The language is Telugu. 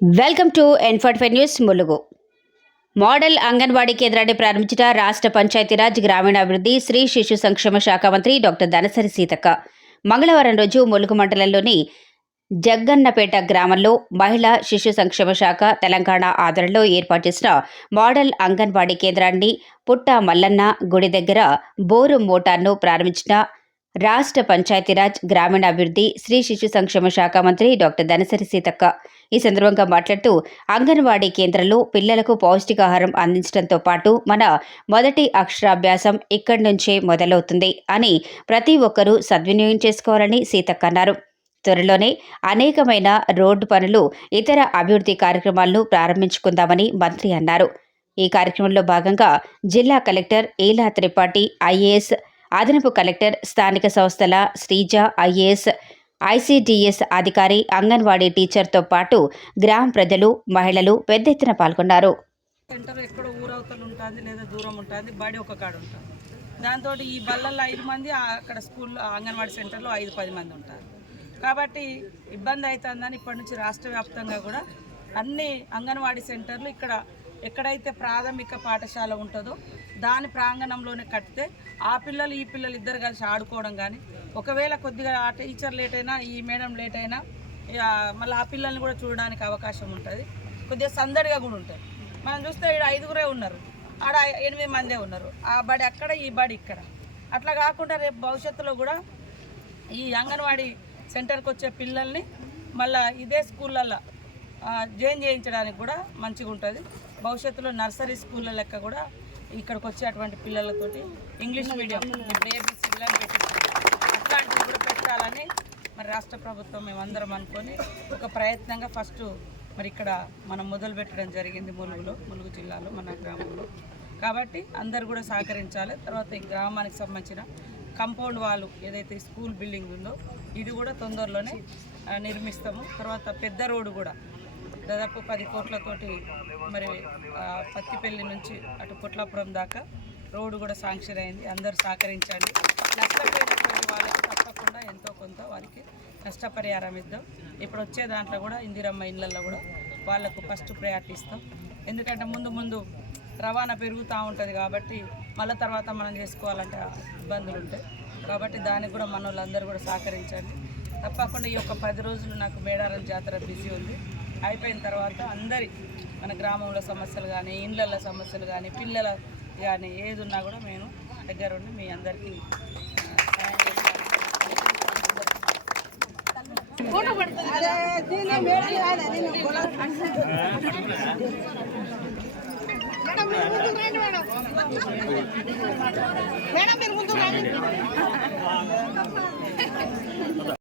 వెల్కమ్ టు ఎన్ఫర్ట్ న్యూస్ ములుగు మోడల్ అంగన్వాడీ కేంద్రాన్ని ప్రారంభించిన రాష్ట్ర పంచాయతీరాజ్ గ్రామీణాభివృద్ధి శ్రీ శిశు సంక్షేమ శాఖ మంత్రి డాక్టర్ దనసరి సీతక్క మంగళవారం రోజు ములుగు మండలంలోని జగ్గన్నపేట గ్రామంలో మహిళా శిశు సంక్షేమ శాఖ తెలంగాణ ఆధ్వర్యంలో ఏర్పాటు చేసిన మోడల్ అంగన్వాడీ కేంద్రాన్ని పుట్ట మల్లన్న గుడి దగ్గర బోరు మోటార్ను ప్రారంభించిన రాష్ట్ర పంచాయతీరాజ్ గ్రామీణాభివృద్ధి స్త్రీ శిశు సంక్షేమ శాఖ మంత్రి డాక్టర్ దనసరి సీతక్క. ఈ సందర్భంగా మాట్లాడుతూ అంగన్వాడీ కేంద్రంలో పిల్లలకు పౌష్టికాహారం అందించడంతో పాటు మన మొదటి అక్షరాభ్యాసం ఇక్కడి నుంచే మొదలవుతుంది అని ప్రతి ఒక్కరూ సద్వినియోగం చేసుకోవాలని సీతక్క అన్నారు. త్వరలోనే అనేకమైన రోడ్డు పనులు ఇతర అభివృద్ధి కార్యక్రమాలను ప్రారంభించుకుందామని మంత్రి అన్నారు. ఈ కార్యక్రమంలో భాగంగా జిల్లా కలెక్టర్ ఈలా త్రిపాఠి ఐఏఎస్ అదనపు కలెక్టర్ స్థానిక సంస్థల శ్రీజ ఐఏఎస్ ఐసీడీఎస్ అధికారి అంగన్వాడీ టీచర్తో పాటు గ్రామ ప్రజలు మహిళలు పెద్ద ఎత్తున పాల్గొన్నారు. సెంటర్ ఎక్కడ ఊరవతలు ఉంటుంది లేదా దూరం ఉంటుంది బడి ఒక కాడ ఉంటుంది దాంతో ఈ బళ్ళల్లో ఐదు మంది అక్కడ స్కూల్లో అంగన్వాడీ సెంటర్లో ఐదు పది మంది ఉంటారు. కాబట్టి ఇబ్బంది అవుతుందని ఇప్పటి నుంచి రాష్ట్ర వ్యాప్తంగా కూడా అన్ని అంగన్వాడీ సెంటర్లు ఇక్కడ ఎక్కడైతే ప్రాథమిక పాఠశాల ఉంటుందో దాని ప్రాంగణంలోనే కడితే ఆ పిల్లలు ఈ పిల్లలు ఇద్దరు కలిసి ఆడుకోవడం కానీ ఒకవేళ కొద్దిగా ఆ టీచర్ లేట్ అయినా ఈ మేడం లేట్ అయినా ఇక మళ్ళీ ఆ పిల్లల్ని కూడా చూడడానికి అవకాశం ఉంటుంది. కొద్దిగా సందడిగా కూడా ఉంటుంది మనం చూస్తే ఇక్కడ ఐదుగురే ఉన్నారు. ఆడ ఎనిమిది మందే ఉన్నారు. ఆ బడి అక్కడ ఈ బడి ఇక్కడ. అట్లా కాకుండా రేపు భవిష్యత్తులో కూడా ఈ అంగన్వాడీ సెంటర్కి వచ్చే పిల్లల్ని మళ్ళీ ఇదే స్కూళ్ళల్లో జాయిన్ చేయించడానికి కూడా మంచిగా ఉంటుంది. భవిష్యత్తులో నర్సరీ స్కూళ్ళ లెక్క కూడా ఇక్కడికి వచ్చేటువంటి పిల్లలతోటి ఇంగ్లీష్ మీడియం ఇప్పుడు ఏబిసిడీలని అట్లాంటివి కూడా పెట్టాలని మరి రాష్ట్ర ప్రభుత్వం మేమందరం అనుకొని ఒక ప్రయత్నంగా ఫస్ట్ మరి ఇక్కడ మనం మొదలు పెట్టడం జరిగింది ములుగులో ములుగు జిల్లాలో మన గ్రామంలో. కాబట్టి అందరు కూడా సహకరించాలి. తర్వాత ఈ గ్రామానికి సంబంధించిన కంపౌండ్ వాళ్ళు ఏదైతే స్కూల్ బిల్డింగ్ ఉందో ఇది కూడా తొందరలోనే నిర్మిస్తాము. తర్వాత పెద్ద రోడ్డు కూడా దాదాపు పది కోట్లతోటి మరి పత్తిపల్లి నుంచి అటు పొట్లాపురం దాకా రోడ్డు కూడా శాంక్షన్ అయింది. అందరూ సహకరించండి. నష్టపోయినటువంటి వాళ్ళకి తప్పకుండా ఎంతో కొంత వారికి నష్టపరిహారం ఇద్దాం. ఇప్పుడు వచ్చే దాంట్లో కూడా ఇందిరమ్మ ఇళ్ళల్లో కూడా వాళ్ళకు ఫస్ట్ ప్రయారిటీ ఇస్తాం. ఎందుకంటే ముందు ముందు రవాణా పెరుగుతూ ఉంటుంది కాబట్టి మళ్ళీ తర్వాత మనం చేసుకోవాలంటే ఇబ్బందులు ఉంటాయి. కాబట్టి దానికి కూడా మన వాళ్ళందరూ కూడా సహకరించండి. తప్పకుండా ఈ యొక్క పది రోజులు నాకు మేడారం జాతర బిజీ ఉంది. అయిపోయిన తర్వాత అందరి మన గ్రామంలో సమస్యలు కానీ ఇండ్లల సమస్యలు కానీ పిల్లల కానీ ఏది ఉన్నా కూడా నేను దగ్గరుండి మీ అందరికీ. మేడం మీరు ముందు రండి